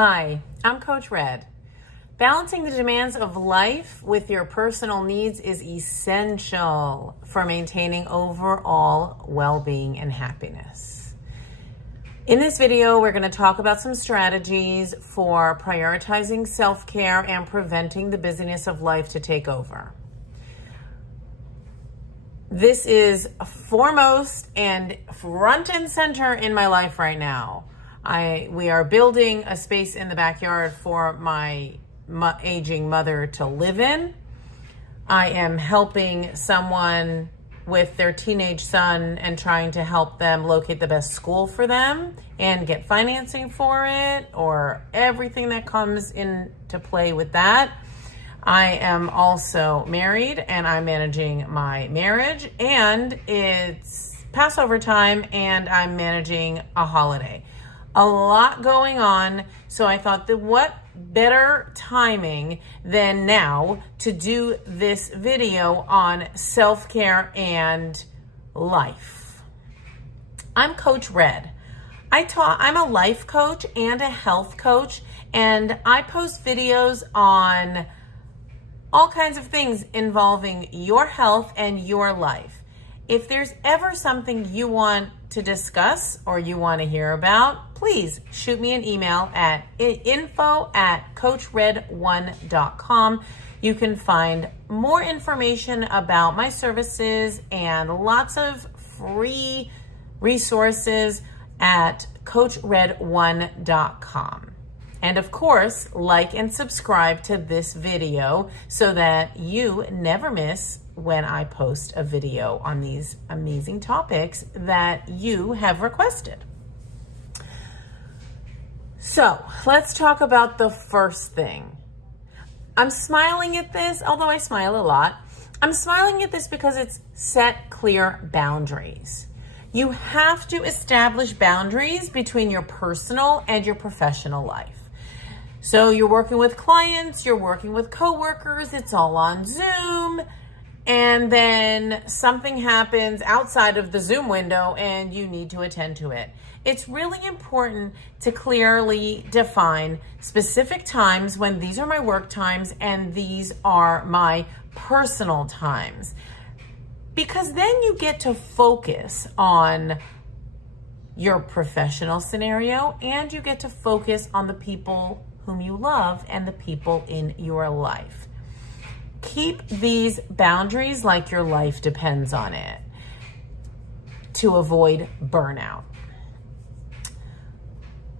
Hi, I'm Coach Red. Balancing the demands of life with your personal needs is essential for maintaining overall well-being and happiness. In this video, we're going to talk about some strategies for prioritizing self-care and preventing the busyness of life to take over. This is foremost and front and center in my life right now. We are building a space in the backyard for my aging mother to live in. I am helping someone with their teenage son and trying to help them locate the best school for them and get financing for it, or everything that comes into play with that. I am also married and I'm managing my marriage, and it's Passover time and I'm managing a holiday. A lot going on, so I thought that what better timing than now to do this video on self-care and life. I'm Coach Red. I'm a life coach and a health coach, and I post videos on all kinds of things involving your health and your life. If there's ever something you want to discuss or you want to hear about, please shoot me an email at info@coachred1.com. You can find more information about my services and lots of free resources at coachred1.com. And of course, like and subscribe to this video so that you never miss when I post a video on these amazing topics that you have requested. So let's talk about the first thing. I'm smiling at this, although I smile a lot. I'm smiling at this because it's set clear boundaries. You have to establish boundaries between your personal and your professional life. So you're working with clients, you're working with coworkers, it's all on Zoom, and then something happens outside of the Zoom window and you need to attend to it. It's really important to clearly define specific times when these are my work times and these are my personal times. Because then you get to focus on your professional scenario and you get to focus on the people whom you love and the people in your life. Keep these boundaries like your life depends on it to avoid burnout.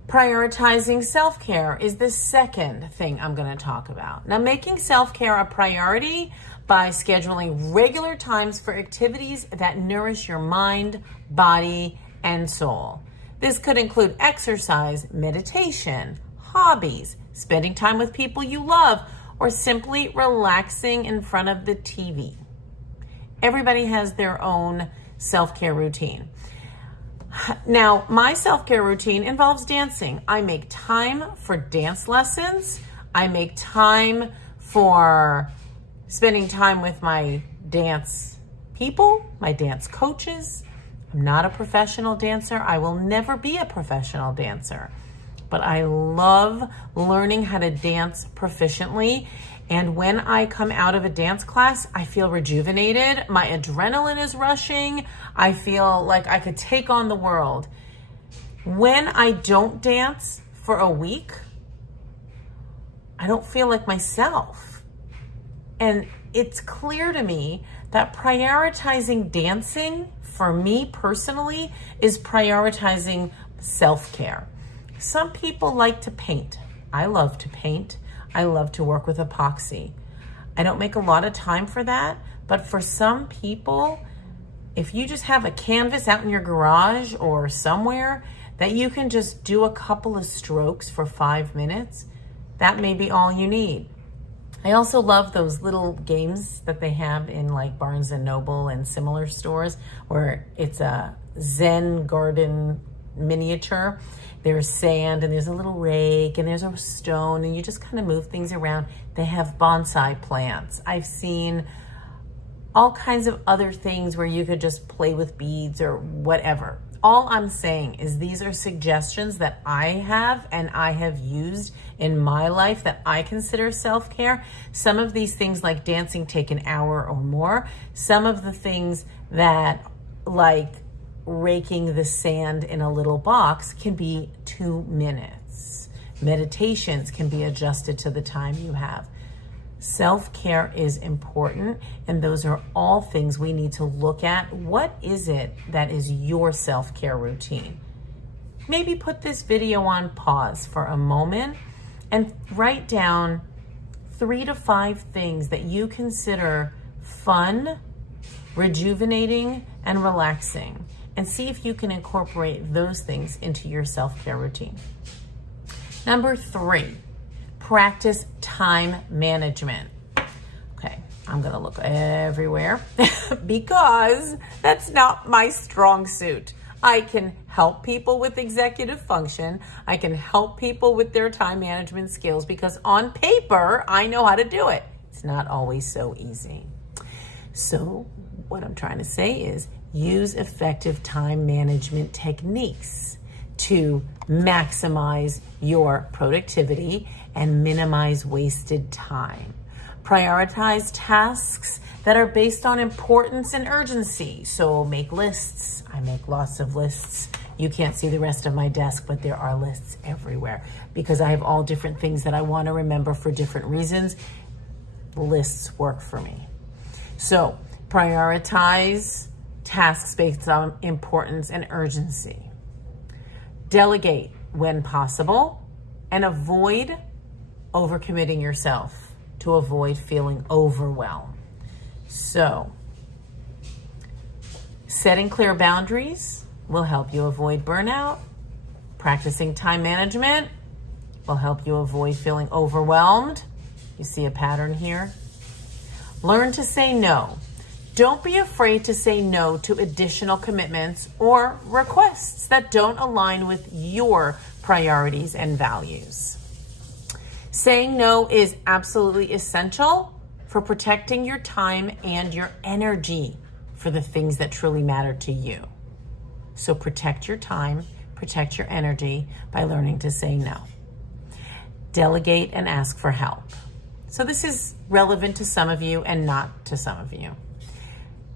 Prioritizing self-care is the second thing I'm going to talk about. Now, making self-care a priority by scheduling regular times for activities that nourish your mind, body, and soul. This could include exercise, meditation, hobbies, spending time with people you love, or simply relaxing in front of the TV. Everybody has their own self-care routine. Now, my self-care routine involves dancing. I make time for dance lessons. I make time for spending time with my dance people, my dance coaches. I'm not a professional dancer. I will never be a professional dancer. But I love learning how to dance proficiently. And when I come out of a dance class, I feel rejuvenated. My adrenaline is rushing. I feel like I could take on the world. When I don't dance for a week, I don't feel like myself. And it's clear to me that prioritizing dancing for me personally is prioritizing self-care. Some people like to paint. I love to paint. I love to work with epoxy. I don't make a lot of time for that, but for some people, if you just have a canvas out in your garage or somewhere that you can just do a couple of strokes for 5 minutes, that may be all you need. I also love those little games that they have in like Barnes and Noble and similar stores where it's a Zen garden miniature. There's sand and there's a little rake and there's a stone and you just kind of move things around. They have bonsai plants. I've seen all kinds of other things where you could just play with beads or whatever. All I'm saying is these are suggestions that I have and I have used in my life that I consider self-care. Some of these things like dancing take an hour or more. Some of the things that like raking the sand in a little box can be 2 minutes. Meditations can be adjusted to the time you have. Self-care is important, and those are all things we need to look at. What is it that is your self-care routine? Maybe put this video on pause for a moment and write down 3 to 5 things that you consider fun, rejuvenating, and relaxing, and see if you can incorporate those things into your self-care routine. Number 3, practice time management. Okay, I'm gonna look everywhere because that's not my strong suit. I can help people with executive function. I can help people with their time management skills because on paper, I know how to do it. It's not always so easy. So what I'm trying to say is use effective time management techniques to maximize your productivity and minimize wasted time. Prioritize tasks that are based on importance and urgency. So make lists. I make lots of lists. You can't see the rest of my desk, but there are lists everywhere because I have all different things that I want to remember for different reasons. Lists work for me. So prioritize tasks based on importance and urgency. Delegate when possible and avoid overcommitting yourself to avoid feeling overwhelmed. So, setting clear boundaries will help you avoid burnout. Practicing time management will help you avoid feeling overwhelmed. You see a pattern here? Learn to say no. Don't be afraid to say no to additional commitments or requests that don't align with your priorities and values. Saying no is absolutely essential for protecting your time and your energy for the things that truly matter to you. So protect your time, protect your energy by learning to say no. Delegate and ask for help. So this is relevant to some of you and not to some of you.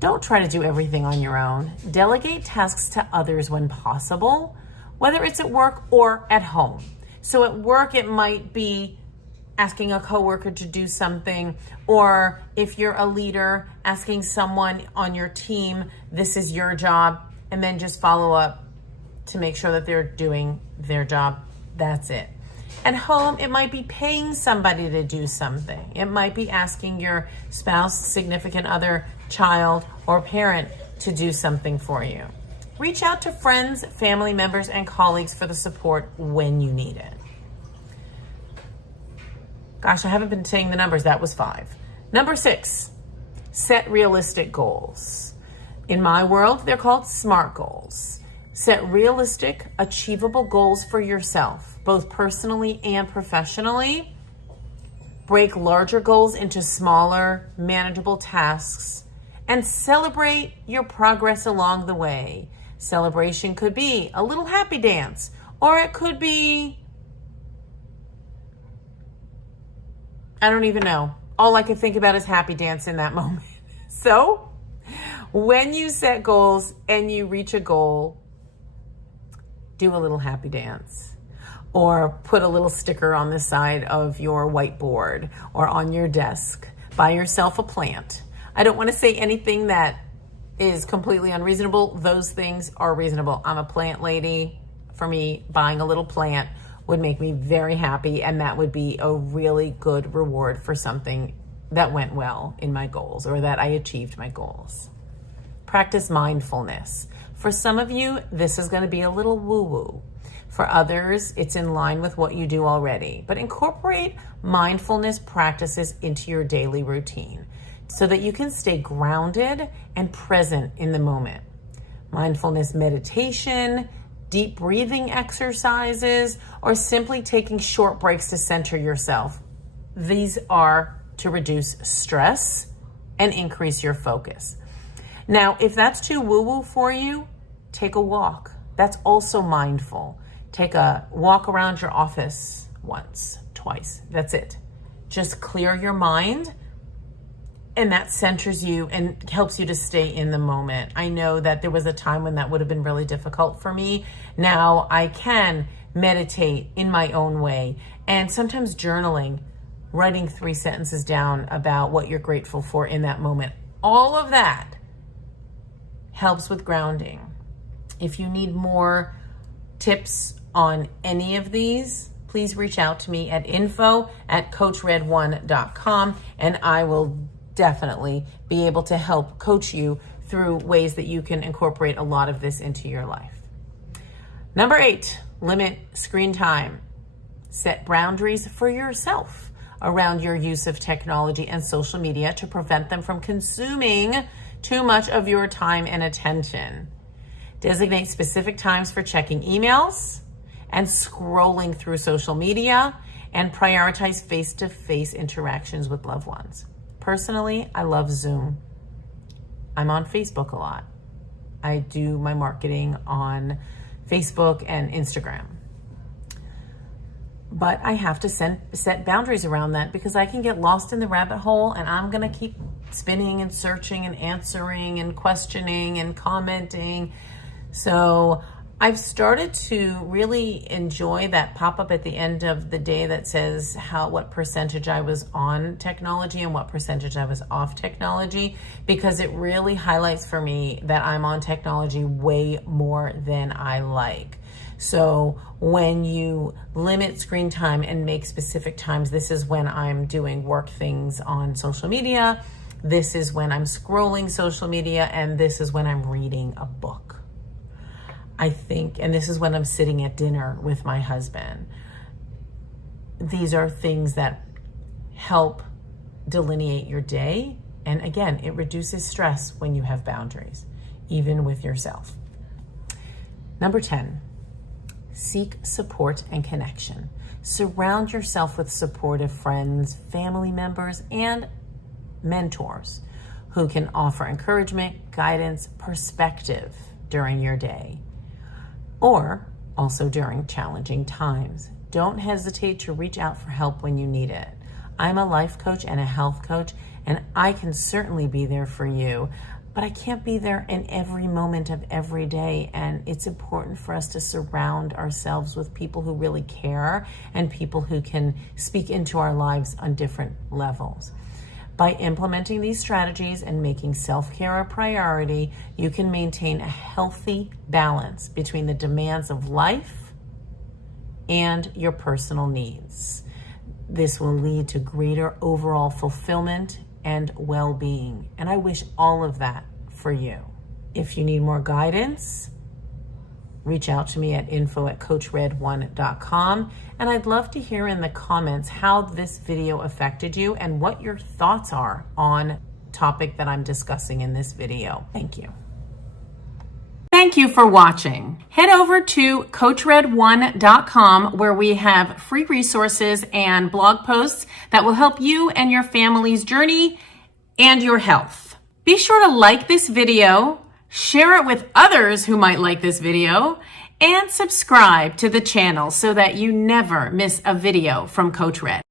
Don't try to do everything on your own. Delegate tasks to others when possible, whether it's at work or at home. So at work, it might be asking a coworker to do something, or if you're a leader, asking someone on your team, this is your job, and then just follow up to make sure that they're doing their job. That's it. At home, it might be paying somebody to do something. It might be asking your spouse, significant other, child, or parent to do something for you. Reach out to friends, family members, and colleagues for the support when you need it. Gosh, I haven't been saying the numbers. That was 5. Number 6, set realistic goals. In my world, they're called SMART goals. Set realistic, achievable goals for yourself, both personally and professionally. Break larger goals into smaller, manageable tasks, and celebrate your progress along the way. Celebration could be a little happy dance, or it could be, I don't even know. All I could think about is happy dance in that moment. So, when you set goals and you reach a goal, do a little happy dance, or put a little sticker on the side of your whiteboard or on your desk. Buy yourself a plant. I don't want to say anything that is completely unreasonable. Those things are reasonable. I'm a plant lady. For me, buying a little plant would make me very happy, and that would be a really good reward for something that went well in my goals or that I achieved my goals. Practice mindfulness. For some of you, this is going to be a little woo-woo. For others, it's in line with what you do already. But incorporate mindfulness practices into your daily routine so that you can stay grounded and present in the moment. Mindfulness meditation, deep breathing exercises, or simply taking short breaks to center yourself. These are to reduce stress and increase your focus. Now, if that's too woo-woo for you, take a walk. That's also mindful. Take a walk around your office once, twice. That's it. Just clear your mind, and that centers you and helps you to stay in the moment. I know that there was a time when that would have been really difficult for me. Now I can meditate in my own way, and sometimes journaling, writing 3 sentences down about what you're grateful for in that moment. All of that helps with grounding. If you need more tips on any of these, please reach out to me at info@coachred1.com, and I will definitely be able to help coach you through ways that you can incorporate a lot of this into your life. Number 8, limit screen time. Set boundaries for yourself around your use of technology and social media to prevent them from consuming too much of your time and attention. Designate specific times for checking emails and scrolling through social media, and prioritize face-to-face interactions with loved ones. Personally, I love Zoom. I'm on Facebook a lot. I do my marketing on Facebook and Instagram. But I have to set boundaries around that, because I can get lost in the rabbit hole, and I'm going to keep spinning and searching and answering and questioning and commenting. So I've started to really enjoy that pop-up at the end of the day that says what percentage I was on technology and what percentage I was off technology, because it really highlights for me that I'm on technology way more than I like. So when you limit screen time and make specific times, this is when I'm doing work things on social media, this is when I'm scrolling social media, and this is when I'm reading a book. I think, and this is when I'm sitting at dinner with my husband. These are things that help delineate your day. And again, it reduces stress when you have boundaries, even with yourself. Number 10, seek support and connection. Surround yourself with supportive friends, family members, and mentors who can offer encouragement, guidance, perspective during your day, or also during challenging times. Don't hesitate to reach out for help when you need it. I'm a life coach and a health coach, and I can certainly be there for you, but I can't be there in every moment of every day. And it's important for us to surround ourselves with people who really care and people who can speak into our lives on different levels. By implementing these strategies and making self-care a priority, you can maintain a healthy balance between the demands of life and your personal needs. This will lead to greater overall fulfillment and well-being. And I wish all of that for you. If you need more guidance, reach out to me at info@coachred1.com. And I'd love to hear in the comments how this video affected you and what your thoughts are on the topic that I'm discussing in this video. Thank you. Thank you for watching. Head over to coachred1.com, where we have free resources and blog posts that will help you and your family's journey and your health. Be sure to like this video, share it with others who might like this video, and subscribe to the channel so that you never miss a video from Coach Red.